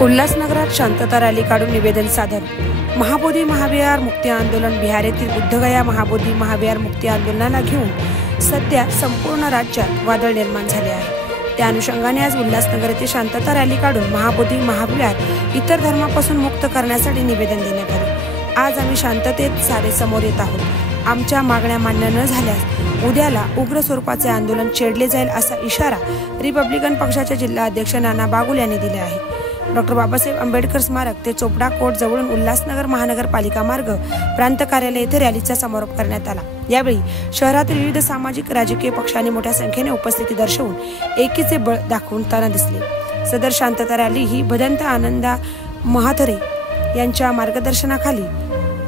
उल्हासनगरात शांतता रॅली काढून निवेदन सादर। महाबोधी महाविहार मुक्ती आंदोलन बिहार येथील बुद्धगया महाबोधी महाविहार मुक्ती आंदोलनाला घेऊन सध्या संपूर्ण राज्यात वादळ निर्माण झाले आहे। त्या अनुषंगाने आज उल्हासनगर येथे शांतता रॅली काढून महाबोधी महाविहार इतर धर्मापासून मुक्त करण्यासाठी निवेदन देण्यात आले। आज आम्ही शांततेत सारे समोर येत आहोत। आमच्या मागण्या मान्य न झाल्यास उद्याला उग्र स्वरूपाचे आंदोलन छेडले जाईल असा इशारा रिपब्लिकन पक्षाचे जिल्हा अध्यक्ष नाना बागुल यांनी दिला आहे। डॉक्टर बाबासाहेब आंबेडकर स्मारक ते चोपडा कोर्ट जवळून उल्हासनगर महानगरपालिका मार्ग प्रांत कार्यालय येथे रॅलीचा समारोप करण्यात आला। यावेळी शहरातील विविध सामाजिक राजकीय पक्षांनी मोठ्या संख्येने उपस्थिती दर्शवून एकीचे बळ दाखवताना दिसले। सदर शांतता रॅली ही भदंत आनंदा महाथरे यांच्या मार्गदर्शनाखाली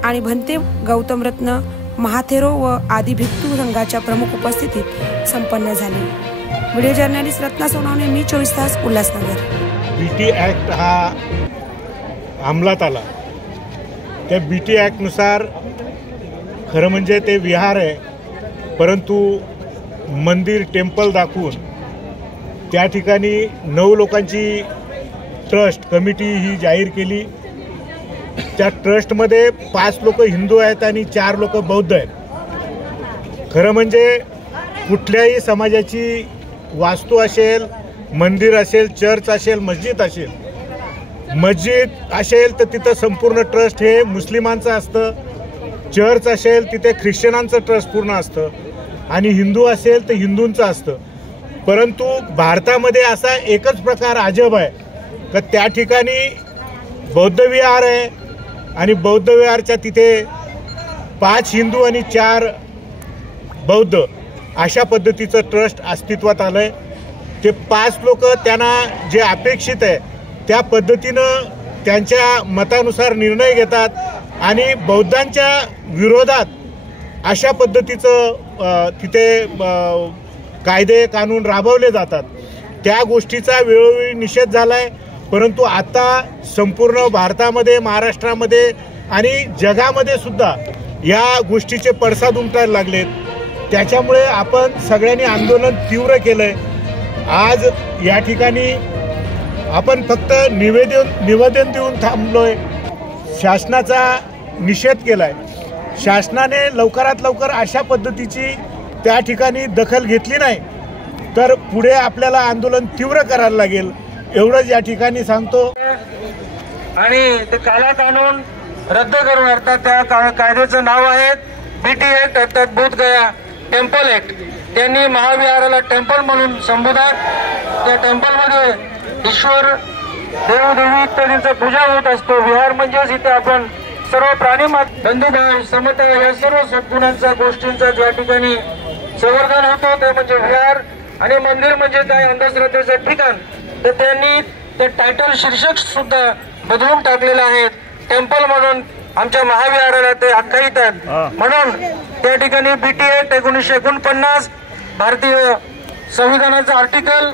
आणि भंते गौतम रत्न महाथेरो व आदी भिक्खू संघाच्या प्रमुख उपस्थितीत संपन्न झाली। व्हिडिओ जर्नलिस्ट रत्ना सोनवणे, मी 24 तास, उल्हासनगर। बीटी ॲक्ट हा अंमलात आला। त्या बीटी ॲक्टनुसार खरं म्हणजे ते विहार आहे, परंतु मंदिर टेम्पल दाखवून त्या ठिकाणी 9 लोकांची ट्रस्ट कमिटी ही जाहीर केली। त्या ट्रस्टमध्ये 5 लोक हिंदू आहेत आणि 4 लोक बौद्ध आहेत। खरं म्हणजे कुठल्याही समाजाची वास्तू असेल, मंदिर असेल, चर्च असेल, मस्जिद असेल तर तिथं संपूर्ण ट्रस्ट हे मुस्लिमांचं असतं। चर्च असेल तिथे ख्रिश्चनांचं ट्रस्ट पूर्ण असतं आणि हिंदू असेल तर हिंदूंचं असतं। परंतु भारतामध्ये असा एकच प्रकार अजब आहे की त्या ठिकाणी बौद्ध विहार आहे आणि बौद्ध विहारच्या तिथे 5 हिंदू आणि 4 बौद्ध अशा पद्धतीचं ट्रस्ट अस्तित्वात आलंय। ते 5 लोक त्यांना जे अपेक्षित आहे त्या पद्धतीनं त्यांच्या मतानुसार निर्णय घेतात आणि बौद्धांच्या विरोधात अशा पद्धतीचं तिथे कायदे कानून राबवले जातात। त्या गोष्टीचा वेळोवेळी निषेध झालाय, परंतु आता संपूर्ण भारतामध्ये, महाराष्ट्रामध्ये आणि जगामध्ये सुद्धा या गोष्टीचे पडसाद उमटायला लागलेत। त्याच्यामुळे आपण सगळ्यांनी आंदोलन तीव्र केलंय। आज या ठिकाणी आपण फक्त निवेदन देऊन थांबलोय, शासनाचा निषेध केलाय। शासनाने लवकरात लवकर अशा पद्धतीची त्या ठिकाणी दखल घेतली नाही तर पुढे आपल्याला आंदोलन तीव्र करायला लागेल, एवढंच या ठिकाणी सांगतो। आणि ते काला कानून रद्द करून अर्थात त्या कायद्याचं नाव आहे बीटी ॲक्ट अर्थात बोधगया टेम्पल ॲक्ट। त्यांनी महाविहाराला टेम्पल म्हणून संबोधतात। त्या टेम्पलमध्ये ईश्वर, देवदेवी इत्यादींचा पूजा होत असतो। विहार म्हणजेच इथे आपण सर्व प्राणी बंधुभाव, समता या सर्व सद्गुणांचा गोष्टींचा ज्या ठिकाणी संवर्धन होतो ते म्हणजे विहार। आणि मंदिर म्हणजे काय, अंधश्रद्धेचं ठिकाण। तर त्यांनी ते टायटल शीर्षक सुद्धा बदलून टाकलेलं आहे। टेम्पल म्हणून आमच्या महाविहाराला ते आख्यायितात। म्हणून त्या ठिकाणी बीटी ॲक्ट 1949 भारतीय संविधानाचा आर्टिकल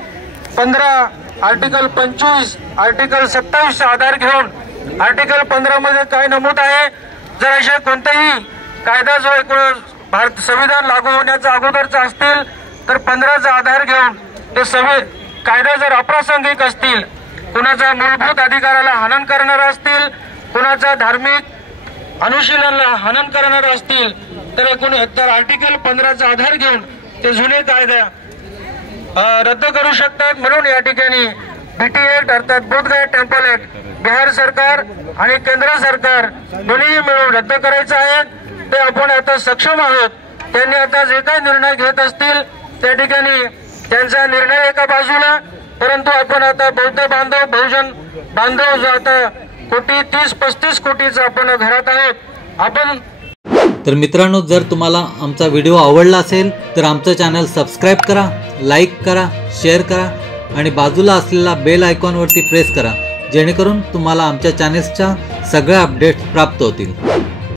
15, आर्टिकल 25, आर्टिकल 27 आधार घेऊन आर्टिकल 15 मध्ये काय नमूद आहे, जर अशा कोणताही कायदा जो भारत संविधान लागू होण्याच्या अगोदरचा असतील तर 15चा आधार घेऊन ते कायदा जर अप्रासंगिक असतील, कुणाचा मूलभूत अधिकाराला हनन करणारा असतील, कुणाचा धार्मिक अनुशीलनाला हनन करणारा असतील तर आर्टिकल 15चा आधार घेऊन ते जुने कायदा रद्द करू शकतात। म्हणून या ठिकाणी बीटी ॲक्ट अर्थात बोधगया टेम्पल ॲक्ट बिहार सरकार आणि केंद्र सरकार दोन्ही मिळून रद्द करायचं आहे। ते आपण आता सक्षम आहोत। त्यांनी आता जे काही निर्णय घेत असतील त्या ठिकाणी त्यांचा निर्णय एका बाजूला, परंतु आपण आता बौद्ध बांधव, बहुजन बांधव जो आता 30-35 कोटीचा आपण घरात आहोत आपण। तर मित्रांनो, जर तुम्हाला आमचा व्हिडिओ आवडला असेल तर आमचं चॅनल सबस्क्राईब करा, लाईक करा, शेअर करा आणि बाजूला असलेला बेल आयकॉनवरती प्रेस करा, जेणेकरून तुम्हाला आमच्या चॅनेल्सच्या सगळ्या अपडेट्स प्राप्त होतील।